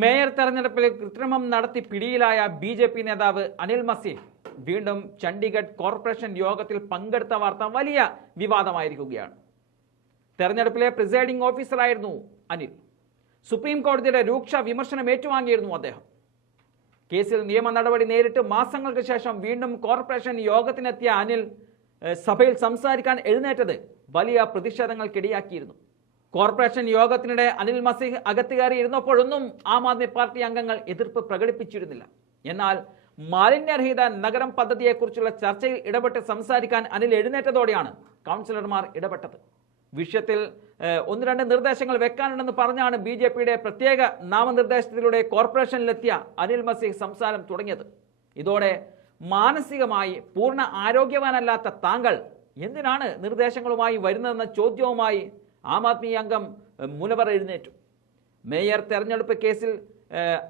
Mayor തെരഞ്ഞെടുപ്പിൽ കൃത്രിമം നടത്തി പിടിയിലായ ബി ജെ പി നേതാവ് അനിൽ മസീഹ് വീണ്ടും ചണ്ഡീഗഡ് കോർപ്പറേഷൻ യോഗത്തിൽ പങ്കെടുത്ത വാർത്ത വലിയ വിവാദമായിരിക്കുകയാണ്. തെരഞ്ഞെടുപ്പിലെ പ്രിസൈഡിംഗ് ഓഫീസറായിരുന്നു അനിൽ. സുപ്രീം കോടതിയുടെ രൂക്ഷ വിമർശനം ഏറ്റുവാങ്ങിയിരുന്നു അദ്ദേഹം. കേസിൽ നിയമ നടപടി നേരിട്ട് മാസങ്ങൾക്ക് ശേഷം വീണ്ടും കോർപ്പറേഷൻ യോഗത്തിനെത്തിയ അനിൽ സഭയിൽ സംസാരിക്കാൻ എഴുന്നേറ്റത് വലിയ പ്രതിഷേധങ്ങൾക്കിടയാക്കിയിരുന്നു. കോർപ്പറേഷൻ യോഗത്തിനിടെ അനിൽ മസീഹ് അകത്ത് കയറി ഇരുന്നപ്പോഴൊന്നും ആം ആദ്മി പാർട്ടി അംഗങ്ങൾ എതിർപ്പ് പ്രകടിപ്പിച്ചിരുന്നില്ല. എന്നാൽ മാലിന്യരഹിത നഗരം പദ്ധതിയെക്കുറിച്ചുള്ള ചർച്ചയിൽ ഇടപെട്ട് സംസാരിക്കാൻ അനിൽ എഴുന്നേറ്റതോടെയാണ് കൗൺസിലർമാർ ഇടപെട്ടത്. വിഷയത്തിൽ ഒന്ന് രണ്ട് നിർദ്ദേശങ്ങൾ വെക്കാനുണ്ടെന്ന് പറഞ്ഞാണ് ബി ജെ പിയുടെ പ്രത്യേക നാമനിർദ്ദേശത്തിലൂടെ കോർപ്പറേഷനിലെത്തിയ അനിൽ മസീഹ് സംസാരം തുടങ്ങിയത്. ഇതോടെ മാനസികമായി പൂർണ ആരോഗ്യവാനല്ലാത്ത താങ്കൾ എന്തിനാണ് നിർദ്ദേശങ്ങളുമായി വരുന്നതെന്ന ചോദ്യവുമായി ആം ആദ്മി അംഗം മുനവർ എഴുന്നേറ്റു. മേയർ തെരഞ്ഞെടുപ്പ് കേസിൽ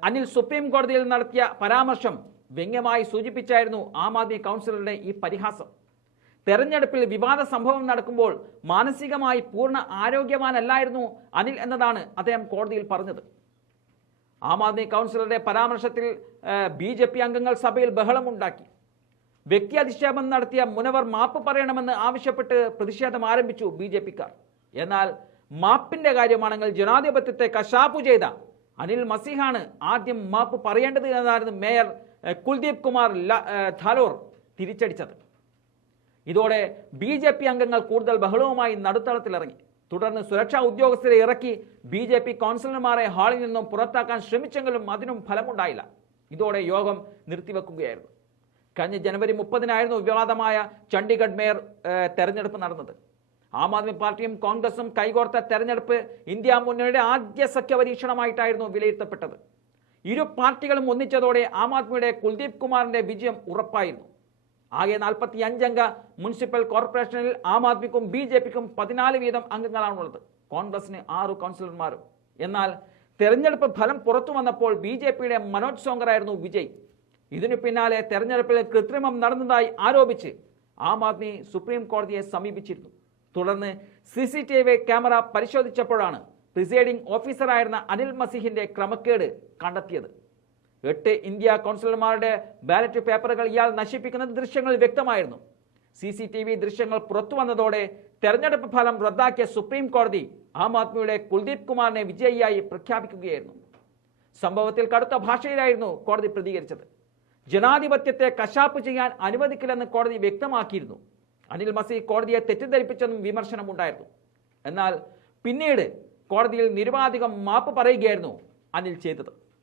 അനിൽ സുപ്രീം കോടതിയിൽ നടത്തിയ പരാമർശം വ്യംഗ്യമായി സൂചിപ്പിച്ചായിരുന്നു ആം ആദ്മി കൗൺസിലറുടെ ഈ പരിഹാസം. തെരഞ്ഞെടുപ്പിൽ വിവാദ സംഭവം നടക്കുമ്പോൾ മാനസികമായി പൂർണ ആരോഗ്യവാനല്ലായിരുന്നു അനിൽ എന്നതാണ് അദ്ദേഹം കോടതിയിൽ പറഞ്ഞത്. ആം ആദ്മി കൗൺസിലറുടെ പരാമർശത്തിൽ ബി ജെ പി അംഗങ്ങൾ സഭയിൽ ബഹളമുണ്ടാക്കി വ്യക്തി അധിക്ഷേപം നടത്തിയ മുനവർ മാപ്പ് പറയണമെന്ന് ആവശ്യപ്പെട്ട് പ്രതിഷേധം ആരംഭിച്ചു ബി ജെ പിക്കാർ. എന്നാൽ മാപ്പിന്റെ കാര്യമാണെങ്കിൽ ജനാധിപത്യത്തെ കശാപ്പു ചെയ്ത അനിൽ മസിഹാണ് ആദ്യം മാപ്പ് പറയേണ്ടത് എന്നായിരുന്നു മേയർ കുൽദീപ് കുമാർ ധാലോർ തിരിച്ചടിച്ചത്. ഇതോടെ ബി ജെ പി അംഗങ്ങൾ കൂടുതൽ ബഹളവുമായി നടുത്തളത്തിലിറങ്ങി. തുടർന്ന് സുരക്ഷാ ഉദ്യോഗസ്ഥരെ ഇറക്കി ബി ജെ പി കൗൺസിലർമാരെ ഹാളിൽ നിന്നും പുറത്താക്കാൻ ശ്രമിച്ചെങ്കിലും അതിനും ഫലമുണ്ടായില്ല. ഇതോടെ യോഗം നിർത്തിവെക്കുകയായിരുന്നു. കഴിഞ്ഞ ജനുവരി മുപ്പതിനായിരുന്നു വിവാദമായ ചണ്ഡീഗഡ് മേയർ തെരഞ്ഞെടുപ്പ് നടന്നത്. ആം ആദ്മി പാർട്ടിയും കോൺഗ്രസും കൈകോർത്ത തെരഞ്ഞെടുപ്പ് ഇന്ത്യ മുന്നണിയുടെ ആദ്യ സഖ്യ പരീക്ഷണമായിട്ടായിരുന്നു വിലയിരുത്തപ്പെട്ടത്. ഇരു പാർട്ടികളും ഒന്നിച്ചതോടെ ആം ആദ്മിയുടെ കുൽദീപ് കുമാറിന്റെ വിജയം ഉറപ്പായിരുന്നു. ആകെ നാൽപ്പത്തി അഞ്ചംഗ മുനിസിപ്പൽ കോർപ്പറേഷനിൽ ആം ആദ്മിക്കും ബി ജെ പിക്കും പതിനാല് വീതം അംഗങ്ങളാണുള്ളത്. കോൺഗ്രസിന് ആറ് കൗൺസിലർമാരും. എന്നാൽ തെരഞ്ഞെടുപ്പ് ഫലം പുറത്തു വന്നപ്പോൾ ബി ജെ പിയുടെ മനോജ് സോങ്കറായിരുന്നു വിജയ്. ഇതിനു പിന്നാലെ തെരഞ്ഞെടുപ്പിൽ കൃത്രിമം നടന്നതായി ആരോപിച്ച് ആം ആദ്മി സുപ്രീം കോടതിയെ സമീപിച്ചിരുന്നു. തുടർന്ന് C C T V camera പരിശോധിച്ചപ്പോഴാണ് presiding ഓഫീസറായിരുന്ന അനിൽ മസിഹിന്റെ ക്രമക്കേട് കണ്ടെത്തിയത്. എട്ട് ഇന്ത്യ കൗൺസിലർമാരുടെ ബാലറ്റ് പേപ്പറുകൾ ഇയാൾ നശിപ്പിക്കുന്ന ദൃശ്യങ്ങൾ വ്യക്തമായിരുന്നു. സി സി ടി വി ദൃശ്യങ്ങൾ പുറത്തു വന്നതോടെ തെരഞ്ഞെടുപ്പ് ഫലം റദ്ദാക്കിയ സുപ്രീം കോടതി ആം ആദ്മിയുടെ കുൽദീപ് കുമാറിനെ വിജയിയായി പ്രഖ്യാപിക്കുകയായിരുന്നു. സംഭവത്തിൽ കടുത്ത ഭാഷയിലായിരുന്നു കോടതി പ്രതികരിച്ചത്. ജനാധിപത്യത്തെ കശാപ്പ് ചെയ്യാൻ അനുവദിക്കില്ലെന്ന് കോടതി വ്യക്തമാക്കിയിരുന്നു. അനിൽ മസീഹ് കോടതിയെ തെറ്റിദ്ധരിപ്പിച്ചെന്നും വിമർശനമുണ്ടായിരുന്നു. എന്നാൽ പിന്നീട് കോടതിയിൽ നിരുപാധികം മാപ്പ് പറയുകയായിരുന്നു അനിൽ ചെയ്തത്.